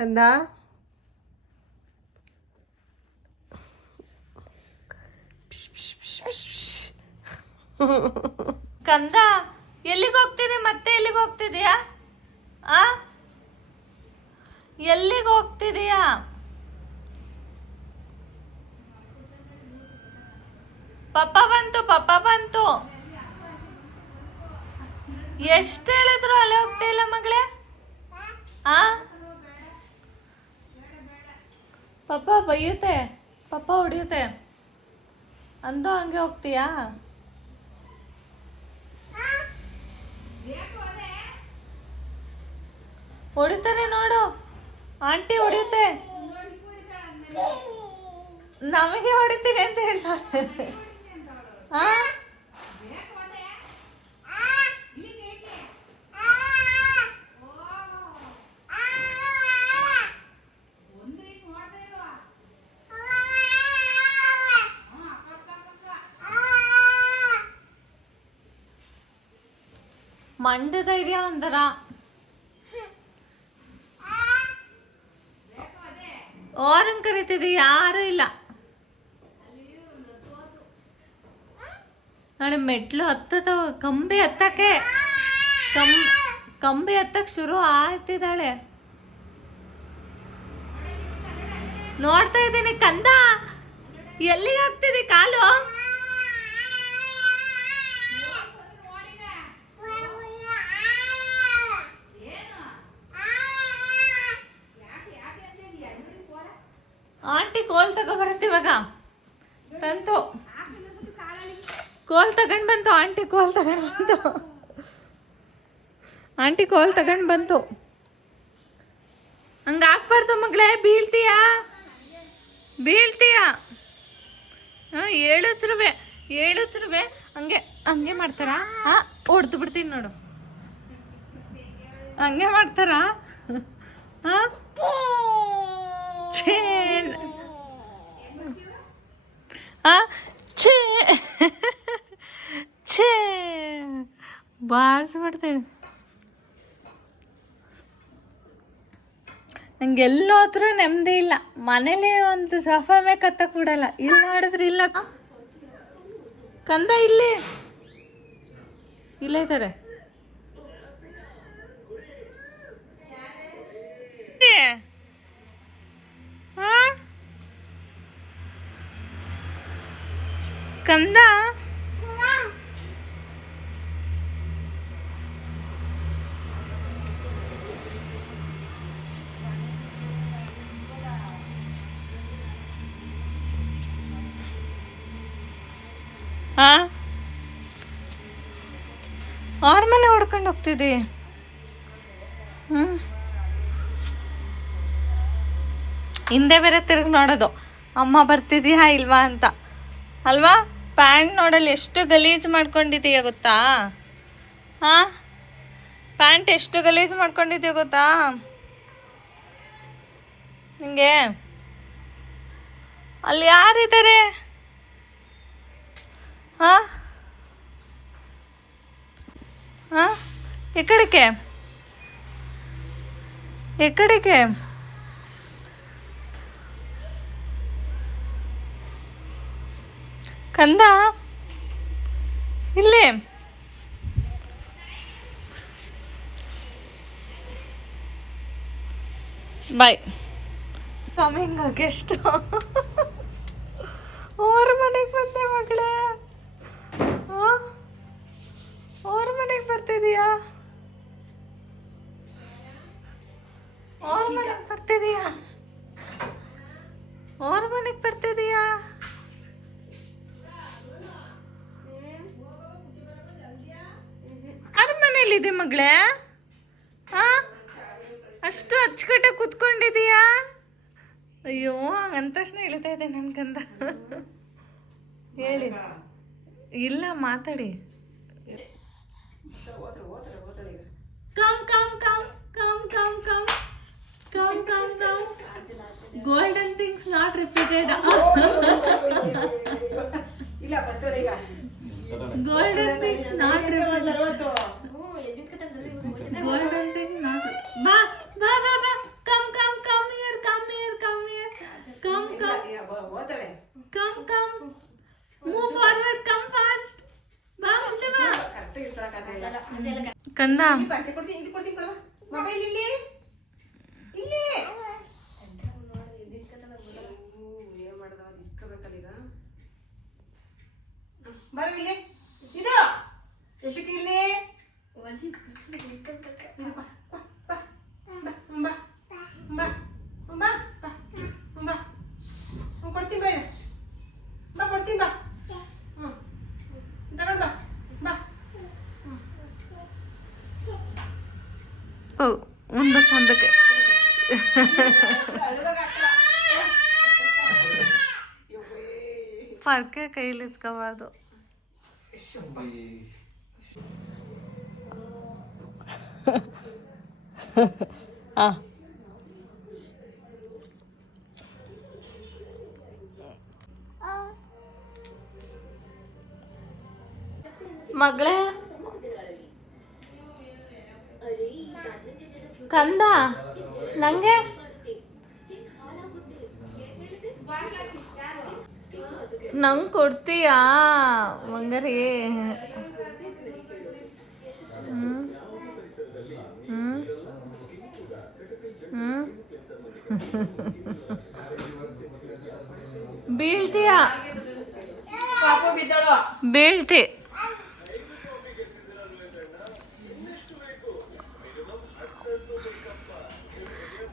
ಕಂದ ಕಂದ ಎಲ್ಲಿಗೆ ಹೋಗ್ತಿದೆ ಮತ್ತೆ ಎಲ್ಲಿಗೆ ಹೋಗ್ತಿದೀಯಾ? ಆ? ಎಲ್ಲಿಗೆ ಹೋಗ್ತಿದೀಯಾ? ಪಪ್ಪ ಬಂತು ಪಪ್ಪ ಬಂತು. ಎಷ್ಟು ಹೇಳಿದ್ರು ಅಲ್ಲಿ ಹೋಗ್ತಾ ಇಲ್ಲ ಮಗಳೇ? ಆ? ಪಪ್ಪ ಬೈಯುತ್ತೆ. ಪಪ್ಪ ಹೊಡಿಯುತ್ತೆ. ಅಂದು ಹಂಗೆ ಹೋಗ್ತೀಯಾ? ಹೊಡಿತಾನೆ ನೋಡು. ಆಂಟಿ ಹೊಡಿಯುತ್ತೆ. ನಮಗೆ ಹೊಡಿತೀನಿ ಅಂತ ಹೇಳ್ತಾರೆ. ಆ? ಮಂಡ ಧೈರ್ಯ ಒಂದರ ಓರನ್ ಕರಿತಿದೆ ಯಾರು ಇಲ್ಲ. ನೋಡಿ ಮೆಟ್ಲು ಹತ್ತದ, ಕಂಬಿ ಹತ್ತಕ್ಕೆ. ಕಂ ಕಂಬಿ ಹತ್ತಕ್ ಶುರು ಆಗ್ತಿದ್ದಾಳೆ. ನೋಡ್ತಾ ಇದ್ದೀನಿ ಕಂದ. ಎಲ್ಲಿಗೆ ಹೋಗ್ತಿದೆ ಕಾಲು? ಕೋಲ್ ತಗೋ ಬರುತ್ತೆ ಇವಾಗ. ತಂತು. ಕೋಲ್ ತಗೊಂಡ್ ಬಂತು. ಆಂಟಿ ಕೋಲ್ ತಗೊಂಡ್ ಬಂತು. ಆಂಟಿ ಕೋಲ್ ತಗೊಂಡ್ ಬಂತು. ಹಂಗ ಹಾಕ್ಬಾರ್ದು ಮಗಳೇ, ಬೀಳ್ತೀಯಾ? ಬೀಳ್ತೀಯಾ? ಹಾ ಹೇಳುತ್ತರುವೆ ಹೇಳುತ್ತರುವೆ ಹಂಗೆ ಹಂಗೆ ಮಾಡ್ತಾರಾ? ಹೊಡ್ದು ಬಿಡ್ತೀನಿ ನೋಡು. ಹಂಗೆ ಮಾಡ್ತಾರಾ? ಹಾ ಛೇ ಆ ಛೇ ಛೇ ಬಾರಿಸ್ಬಿಡ್ತೀನಿ ನಂಗೆ ಎಲ್ಲೋ ಹತ್ರ ನೆಮ್ಮದಿ ಇಲ್ಲ. ಮನೇಲಿ ಒಂದು ಸಫಾ ಮೇಲೆ ಕತ್ತಕ್ಕೆ ಬಿಡಲ್ಲ ಇಲ್ಲಿ ನೋಡಿದ್ರೆ ಇಲ್ಲ. ಕಂದ ಇಲ್ಲಿ. ಇಲ್ಲೇ ಇದ್ದಾರೆ ಹಾ ಕಂದ ಅವ್ರ ಮನೆ ಹೊಡ್ಕೊಂಡು ಹೋಗ್ತಿದ್ದಿ? ಹ್ಞೂ ಹಿಂದೆ ಬೇರೆ ತಿರುಗಿ ನೋಡೋದು. ಅಮ್ಮ ಬರ್ತಿದೀಯಾ ಇಲ್ವಾ ಅಂತ. ಅಲ್ವಾ? ಪ್ಯಾಂಟ್ ನೋಡಲ್ಲಿ ಎಷ್ಟು ಗಲೀಜು ಮಾಡ್ಕೊಂಡಿದೀಯ ಗೊತ್ತಾ? ಹಾಂ? ಪ್ಯಾಂಟ್ ಎಷ್ಟು ಗಲೀಜು ಮಾಡ್ಕೊಂಡಿದೀಯ ಗೊತ್ತಾ? ನಿಮಗೆ ಅಲ್ಲಿ ಯಾರಿದ್ದಾರೆ? ಹಾಂ? ಹಾಂ? ಈ ಎಕ್ಕಡಿಕೆ ಕಂದ? ಇಲ್ಲೇ. ಬಾಯ್. ಕಮಿಂಗ್ ಗೆಸ್ಟ್ ಅವ್ರ ಮನೆಗೆ ಬಂದೆ ಮಗಳೇ. ಅವ್ರ ಮನೆಗೆ ಬರ್ತಿದೀಯಾ? ಅವ್ರ ಮನೆಗೆ ಬರ್ತಿದೀಯಾ? ಮಗಳೇ? ಹಾ ಅಷ್ಟು ಅಚ್ಚುಕಟ್ಟಾಗಿ ಕುತ್ಕೊಂಡಿದೀಯಾ? ಅಯ್ಯೋ ಹಂಗಂದ ತಕ್ಷಣ ಹೇಳ್ತಾ ಇದೆ ನನ್ಗಂದ ಹೇಳಿ. ಇಲ್ಲ ಮಾತಾಡಿ. Come come come come come come come come come golden things not repeated golden things not repeated ಯಾಕೆ ಅಂತ ಜರಿ ಹೋಗ್ತಾನೆ ಮಾ ಮಾ ಮಾ ಮಾ come come come here come here come here come come mobile come fast ಬಾ ಕಣ್ಣಾ ನೀ ಪಕ್ಕಕ್ಕೆ ಇಡಿ ಕೊಡಿ ಮೊಬೈಲ್ ಇಲ್ಲಿ. ಇಲ್ಲಿ ಅಂತ ಇಲ್ಲಿ. ముందుకు ముందుకు ಪರ್ಕೆ ಕೈಲಿ ಇಸ್ಕೋಬಾರ್ದು ಮಗಳೇ ಕಂದ? ನಂಗೆ? ನಂಗೆ ಕೊಡ್ತೀಯಾ? ಮಂಗರಿ. ಬೀಳ್ತೀಯ? ಬೀಳ್ತಿ.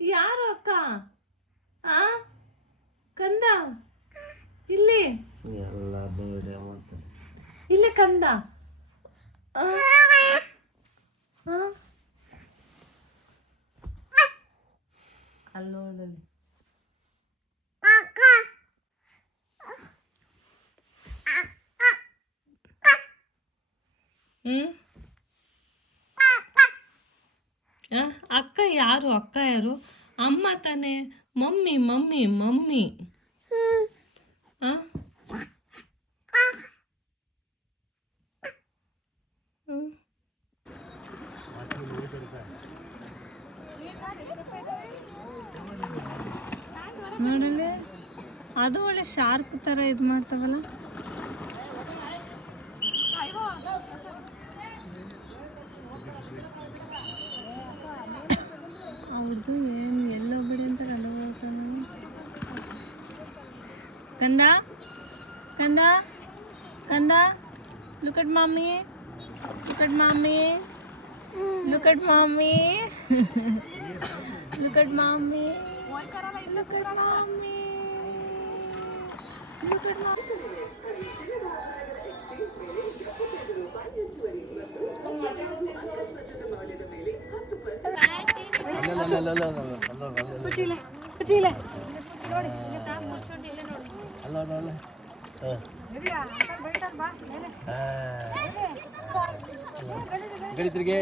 ಯಾರು ಅಕ್ಕ? ಆ? ಕಂದ? ಇಲ್ಲಿ? ಇಲ್ಲಿ ಕಂದ. ಅಲ್ಲೋದಲ್ಲಿ ಹ್ಮ್? ಅಕ್ಕ ಯಾರು? ಅಕ್ಕ ಯಾರು? ಅಮ್ಮ ತಾನೆ. Mummy mummy mummy. ನೋಡಲೆ? ಅದು ಒಳ್ಳೆ ಶಾರ್ಕ್ ತರ ಇದು ಮಾಡ್ತಾವಲ್ಲ? Ganda? Ganda? Ganda? Look at mommy. Look at mommy. Look at mommy. Look at mommy. Look at mommy. Look at mommy. കൊച്ചിയിലെ കൊച്ചിയിലെ ಅಲ್ಲ ಅಲ್ಲ ಅಲ್ಲ ಗಡಿದ್ರಿಗೆ